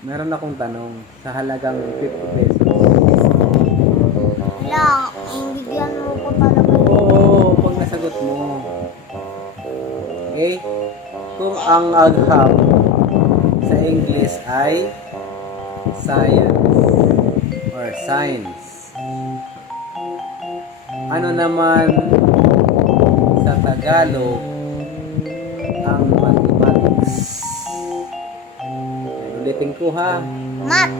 Meron akong tanong sa halagang 50 pesos. Wala, bigyan mo ko talaga. Oo, pag nasagot mo. Okay? Kung ang agham sa English ay science or science, ano naman sa Tagalog ang mathematics? Ulitin ko ha. Mat.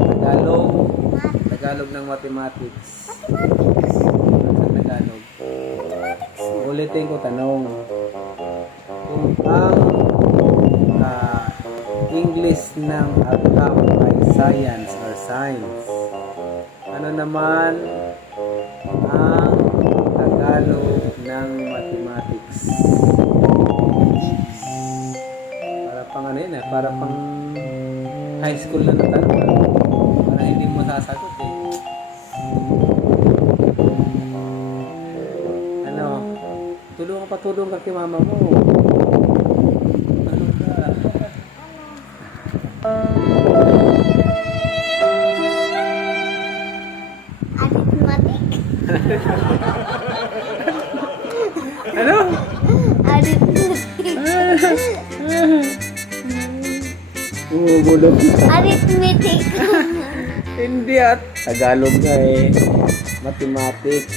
Tagalog. Mat. Tagalog ng mathematics. Mathematics. Sa Tagalog. Ulitin ko tanong. Kung ang English ng agham ay science or science, ano naman ang Tagalog ng mathematics? Para pang ano yun para pang high school na tanong. Para hindi mo sasagot eh. Ano? Tulong ka kay mama mo. Tulong ka. Arithmetic. Ano? Arithmetic. Bumubulong. Arithmetic. Hindi at Tagalog nga eh. Mathematics.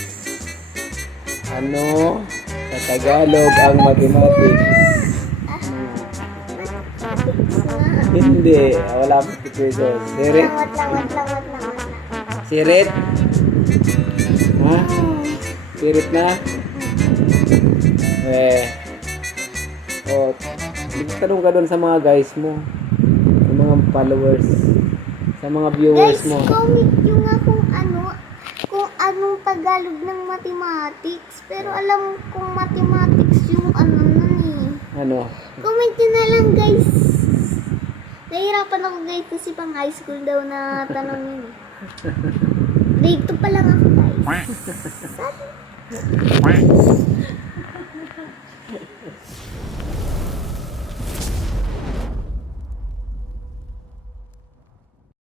Ano? Sa Tagalog ang mathematics. Hindi. Wala pa si pesos. Sirit? Wait lang. Sirit? Ha? Sirit na? Oh, tanong ka doon sa mga guys mo. Sa mga followers. Sa mga viewers Guys, mo. comment nyo nga kung anong Tagalog ng mathematics. Pero alam kong mathematics yung ano nun eh. Ano? Comment nyo na lang guys. Nahihirapan ako guys kasi pang high school daw na tanong yun. Grade 2 pa lang ako guys.